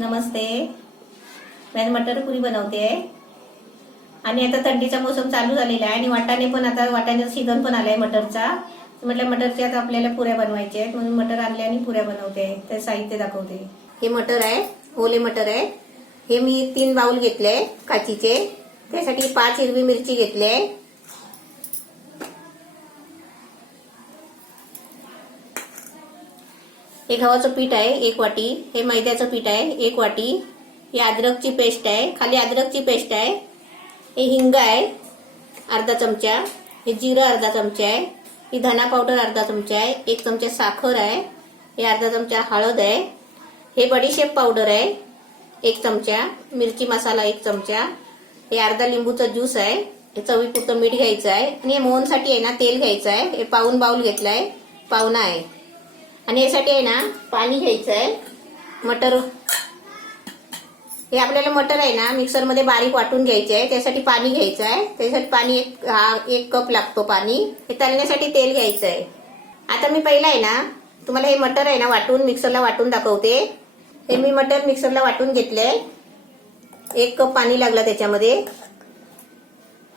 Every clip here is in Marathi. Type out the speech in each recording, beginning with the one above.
नमस्ते. मैं मटर पुरी बनवते आहे आणि आता थंडीचा मोसम चालू झालेला आहे आणि वाटाणे पण आता वाटाण्याचा सीझन पण आलाय मटरचा. म्हटलं मटरच्या आता आपल्याला पुऱ्या बनवायच्या आहेत म्हणून मटर आणले आणि पुऱ्या बनवते आहे. ते साहित्य दाखवते. हे मटर आहे, ओले मटर आहे. हे मी 3 बाउल घेतले काचीचे. त्यासाठी 5 हिरवी मिरची घेतले. हे गव्हाचं पीठ आहे 1 वाटी. हे मैद्याचं पीठ आहे 1 वाटी. ही अद्रकची पेस्ट आहे, खाली अद्रकची पेस्ट आहे. हे हिंग आहे अर्धा चमचा. हे जिरं अर्धा चमचा आहे. ही धना पावडर अर्धा चमचा आहे. 1 चमचा साखर आहे. हे अर्धा चमचा हळद आहे. हे बडीशेप पावडर आहे 1 चमचा. मिरची मसाला 1 चमचा. हे अर्धा लिंबूचा ज्यूस आहे. हे चवीपुरतं मीठ घ्यायचं आहे आणि हे मोहनसाठी आहे ना तेल घ्यायचं आहे. हे पाऊण बाउल घेतलाय, पावणा आहे. आणि यासाठी आहे ना पाणी घ्यायचं आहे. मटर हे आपल्याला मटर आहे ना मिक्सर मध्ये बारीक वाटून घ्यायचे आहे. त्यासाठी पाणी घ्यायचं आहे. त्यासाठी पाणी एक कप लागतो पाणी. हे तळण्यासाठी तेल घ्यायचं आहे. आता मी पहिला आहे ना तुम्हाला हे मटर आहे ना वाटून मिक्सरला वाटून दाखवते. हे मी मटर मिक्सरला वाटून घेतले. 1 कप पाणी लागलं त्याच्यामध्ये.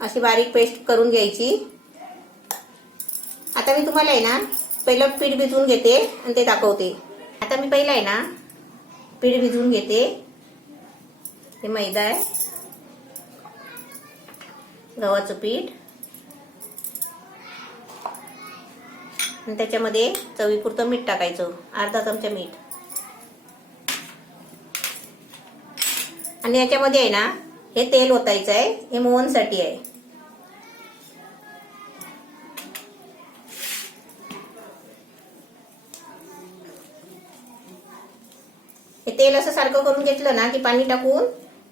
अशी बारीक पेस्ट करून घ्यायची. आता मी तुम्हाला आहे ना पहिलं पीठ भिजवून घेते आणि ते दाखवते. आता मी पहिला आहे ना पीठ भिजवून घेते. हे मैदा आहे, गव्हाचं पीठ आणि त्याच्यामध्ये चवीपुरतं मीठ टाकायचं, अर्धा चमचा मीठ. आणि याच्यामध्ये आहे ना हे तेल ओतायचं आहे. हे मोहनसाठी आहे. हे तेल असं सारखं करून घेतलं ना की पाणी टाकून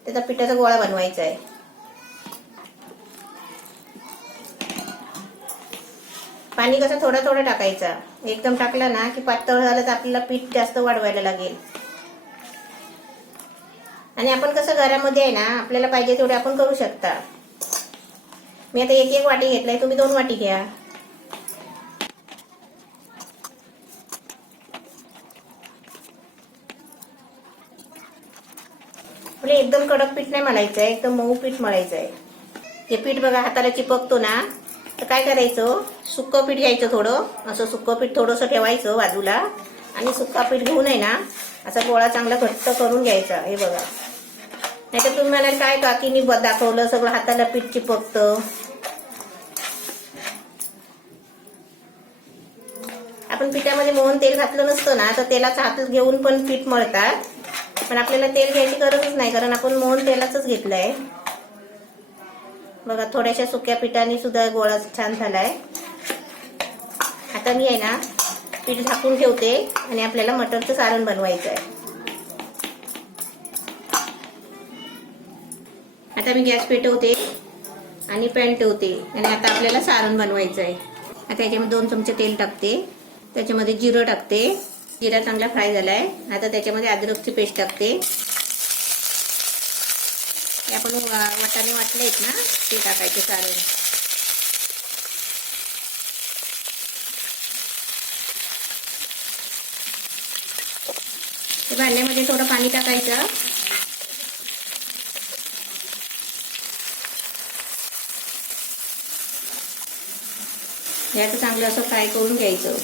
त्याचा पिठाचा गोळा बनवायचा आहे. पाणी कसं थोडं थोडं टाकायचं. एकदम टाकलं ना की पातळ झालं तर आपल्याला पीठ जास्त वाढवायला लागेल. आणि आपण कसं घरामध्ये आहे ना आपल्याला पाहिजे तेवढे आपण करू शकता. मी आता 1 वाटी घेतलाय, तुम्ही 2 वाटी घ्या. एकदम कडक पीठ नाही मळायचं आहे, एकदम मऊ पीठ मळायचं आहे. हे पीठ बघा हाताला चिपकतो ना, तर काय करायचं, सुक्कं पीठ घ्यायचं थोडं. असं सुक्कं पीठ थोडंसं ठेवायचं बाजूला आणि सुक्का पीठ घेऊन आहे ना असा गोळा चांगला घट्ट करून घ्यायचा. हे बघा, नाहीतर तुम्ही म्हणाल काय काकीनी दाखवलं सगळं हाताला पीठ चिपकतं. आपण पिठामध्ये मोहन तेल घातलं नसतं ना तर तेलाचा हात घेऊन पण पीठ मळतात. पण आपल्याला तेल घ्यायची गरजच नाही कारण आपण मोहन तेलाचंच घेतलंय. बघा थोड्याशा सुक्या पिठाने सुद्धा गोळा छान झालाय. आता मी आहे ना पीठ झाकून ठेवते आणि आपल्याला मटरचं सारण बनवायचं आहे. आता मी गॅस पेटवते आणि पॅन ठेवते आणि आता आपल्याला सारण बनवायचं आहे. आता याच्यामध्ये 2 चमचे तेल टाकते. त्याच्यामध्ये जिरं टाकते. जिरा चांगला फ्राय झालाय. आता त्याच्यामध्ये अद्रकची पेस्ट टाकते. हे आपण वाटाणे वाटले आहेत ना ते टाकायचे सारण. ते भांड्यामध्ये थोडं पाणी टाकायचं. याचं चांगलं असं फ्राय करून घ्यायचं.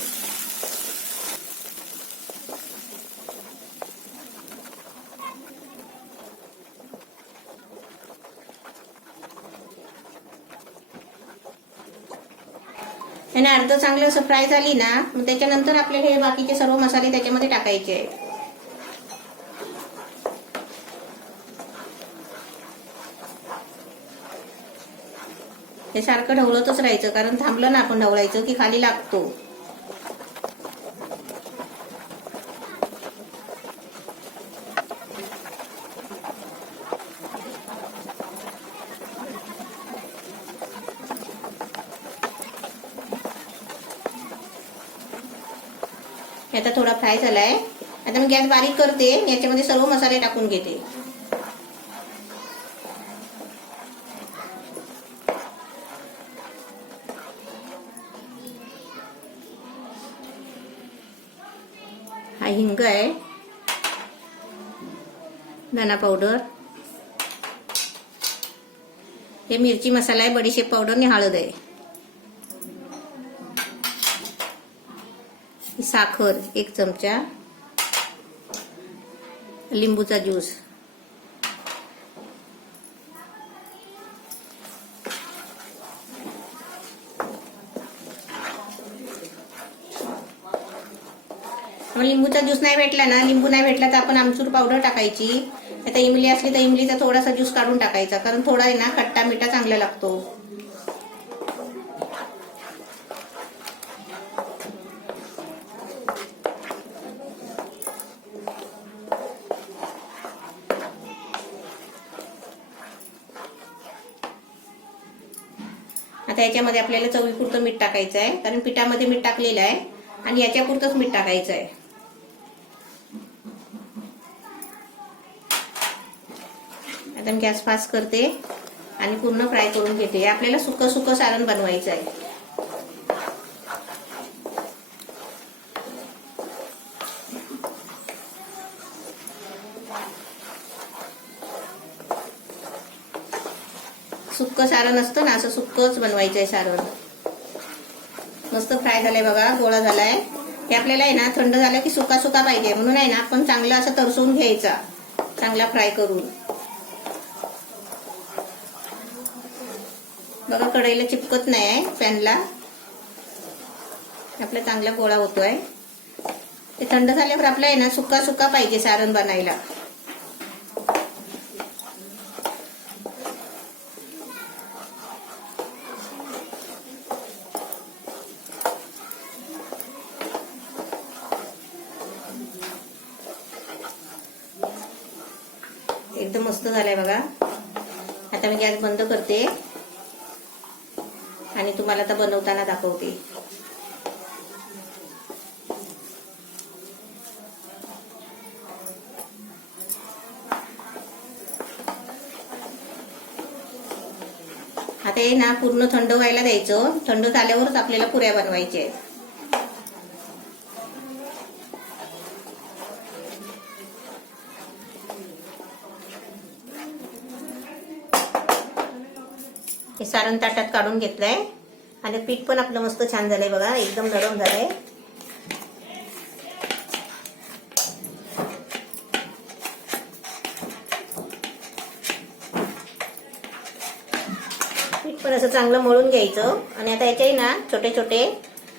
आणि अर्ध चांगलं असं फ्राय झाली ना मग त्याच्यानंतर आपल्याला हे बाकीचे सर्व मसाले त्याच्यामध्ये टाकायचे आहेत. हे सारखं ढवळतच राहायचं कारण थांबलं ना आपण ढवळायचं की खाली लागतो. आता थोडा फ्राय झालाय. आता मी गॅस बारीक करते. याच्यामध्ये सर्व मसाले टाकून घेते. हा हिंग आहे, धना पावडर, हे मिरची मसाला आहे, बडीशेप पावडर आणि हळद आहे. साखर 1 चमचा, लिंबूचा ज्यूस, लिंबूचा ज्यूस नाही भेटला ना, लिंबू नाही भेटला तर आपण आमचूर पावडर टाकायची. आता इमली असली तर इमलीचा थोडासा ज्यूस काढून टाकायचा, कारण थोडा आहे ना खट्टा मिठा चांगला लागतो. आता याच्यामध्ये आपल्याला चवीपुरतं मीठ टाकायचं आहे, कारण पिठामध्ये मीठ टाकलेलं आहे आणि याच्यापुरतंच मीठ टाकायचं आहे. आता मी गॅस फास्ट करते आणि पूर्ण फ्राय करून घेते. आपल्याला सुकं सुकं सारण बनवायचं आहे. सुक्कं सारण असतं ना, असं सुक्कंच बनवायचं आहे सारण. मस्त फ्राय झालंय बघा, गोळा झालाय. हे आपल्याला आहे ना थंड झालं की सुका सुका पाहिजे, म्हणून आहे ना आपण चांगलं असं तरसवून घ्यायचा, चांगला फ्राय करून. बघा कढईला चिपकत नाही आहे, पॅनला आपला चांगला गोळा होतोय. ते थंड झाल्यावर आपलं आहे ना सुका सुका पाहिजे सारण बनायला. एकदम मस्त झालंय बघा. आता मी गॅस बंद करते आणि तुम्हाला आता बनवताना दाखवते. आता हे ना पूर्ण थंड व्हायला द्यायचं. थंड झाल्यावरच आपल्याला पुऱ्या बनवायच्या आहेत. हे सारण ताटात काढून घेतलंय आणि पीठ पण आपलं मस्त छान झालंय बघा, एकदम नरम झालंय. पीठ पण असं चांगलं मळून घ्यायचं आणि आता याचे ना छोटे छोटे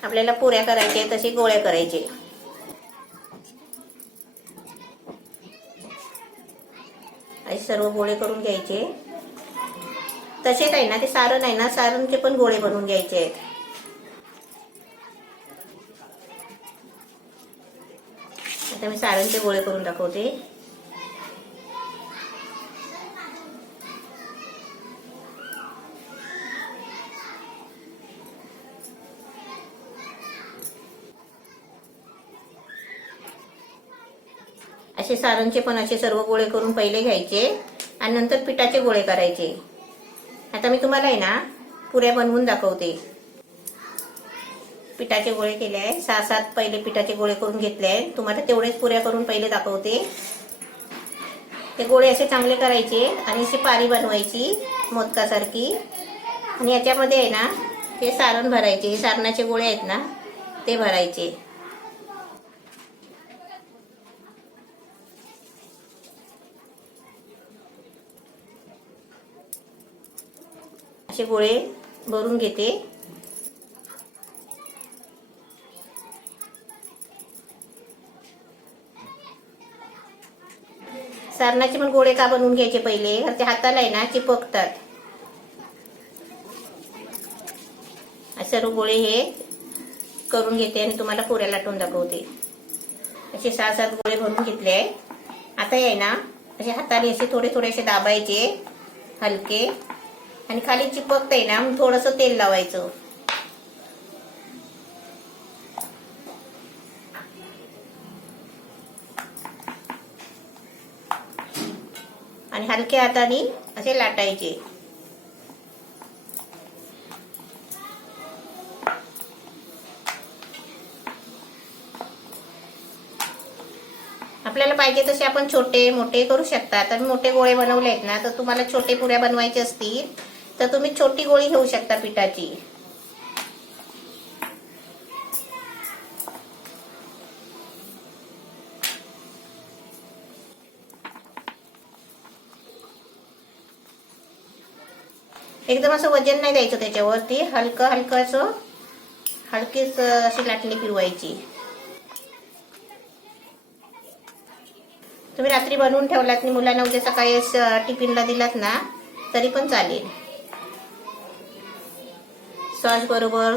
आपल्याला पुऱ्या करायचे, तसे गोळे करायचे. असे सर्व गोळे करून घ्यायचे. तसेच आहे ना ते सारण आहे ना, सारणचे पण गोळे बनवून घ्यायचे आहेत. आता मी सारणचे गोळे करून दाखवते. असे सारणचे पण असे सर्व गोळे करून पहिले घ्यायचे आणि नंतर पिठाचे गोळे करायचे. आता मी तुम्हाला आहे ना पुऱ्या बनवून दाखवते. पिठाचे गोळे केले आहे, 6-7 पहिले पिठाचे गोळे करून घेतले आहे. तुम्हाला तेवढेच पुऱ्या करून पहिले दाखवते. ते गोळे असे चांगले करायचे आणि अशी पारी बनवायची मोदकासारखी आणि याच्यामध्ये आहे ना हे सारण भरायचे. हे सारणाचे गोळे आहेत ना ते भरायचे. असे गोळे भरून घेते. सारणाचे पण गोळे का बनवून घ्यायचे पहिले, ते हाताला आहे ना चिपकतात. सर्व गोळे हे करून घेते आणि तुम्हाला पुऱ्या लाटून दाखवते. असे 6-7 गोळे भरून घेतले आहे. आता आहे ना असे हाताने असे थोडे थोडे असे दाबायचे हलके आणि खाली चिपकतंय ना मग थोडंसं तेल लावायचं. आणि हलक्या हाताने असे लाटायचे. आपल्याला पाहिजे तसे आपण छोटे मोठे करू शकता. तर मोठे गोळे बनवले आहेत ना, तर तुम्हाला छोटे पुऱ्या बनवायचे असतील तर तुम्ही छोटी गोळी घेऊ शकता पिठाची. एकदम असं वजन नाही द्यायचं त्याच्यावरती, हलकं हलकं असं हलकीच अशी लाटणी फिरवायची. तुम्ही रात्री बनवून ठेवलात आणि मुलांना उद्या सकाळी टिफिनला दिलात ना तरी पण चालेल. सॉस बरोबर,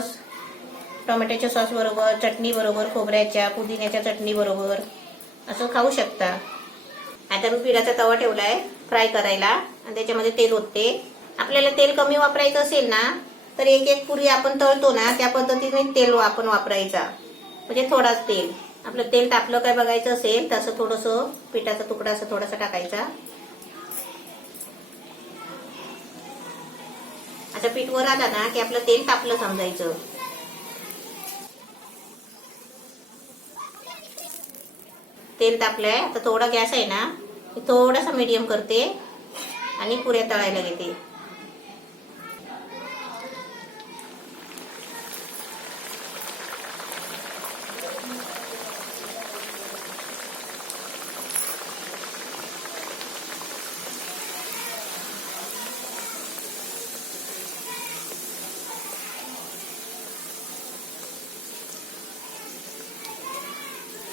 टोमॅटोच्या सॉस बरोबर, चटणी बरोबर, खोबऱ्याच्या पुदिन्याच्या चटणी बरोबर असं खाऊ शकता. आता मी पिठाचा तवा ठेवलाय फ्राय करायला आणि त्याच्यामध्ये तेल ओतते. आपल्याला तेल कमी वापरायचं असेल ना तर एक एक पुरी आपण तळतो ना त्या पद्धतीने तेल आपण वापरायचा, म्हणजे थोडाच तेल. आपलं तेल तापलं काय बघायचं असेल तसं थोडंसं पिठाचा तुकडा असं थोडासा टाकायचा. आता पीठ वर आला ना की आपलं तेल तापलं समजायचं. तेल तापलंय. आता थोडा गॅस आहे ना थोडासा मीडियम करते आणि पुऱ्या तळायला घेते.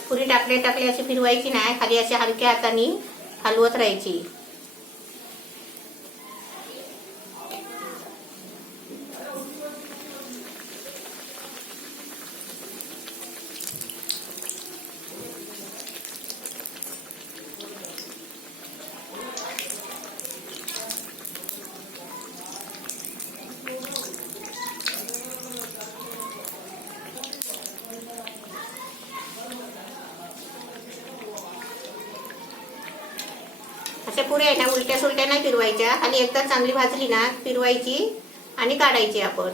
पुरी टाकले टाकले अशी फिरवायची नाही, खाली अशा हलक्या हाताने हलवत राहायची. अशा पुऱ्या आहे ना उलट्या सुलट्या नाही फिरवायच्या, खाली एकदा चांगली भाजली ना फिरवायची आणि काढायची आपण.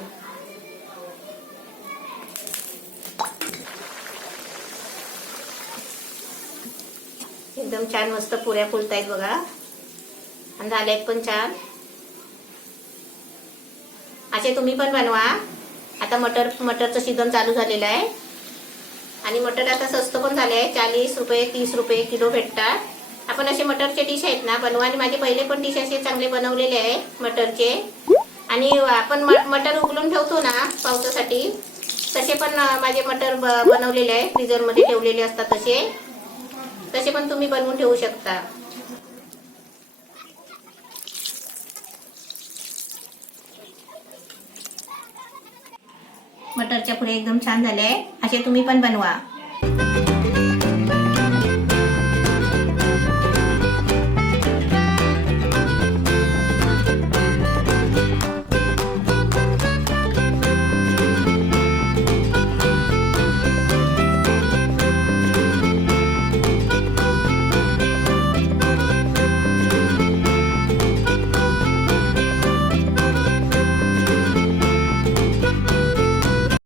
एकदम छान मस्त पुऱ्या फुलतायत बघा आणि झाल्यात पण छान. असे तुम्ही पण बनवा. आता मटरचं सीझन चालू झालेलं आहे आणि मटर आता स्वस्त पण झाले आहे. 40 रुपये 30 रुपये किलो भेटतात. आपण असे मटरचे डिश आहेत ना बनवा, आणि माझे पहिले पण डिश असे चांगले बनवलेले आहे मटरचे. आणि आपण मटर उकळून ठेवतो ना पावसासाठी, तसे पण माझे मटर बनवलेले आहे, फ्रीजर मध्ये ठेवलेले असतात तसे पण तुम्ही बनवून ठेवू शकता. मटरच्या पुऱ्या एकदम छान झाले आहे. असे तुम्ही पण बनवा.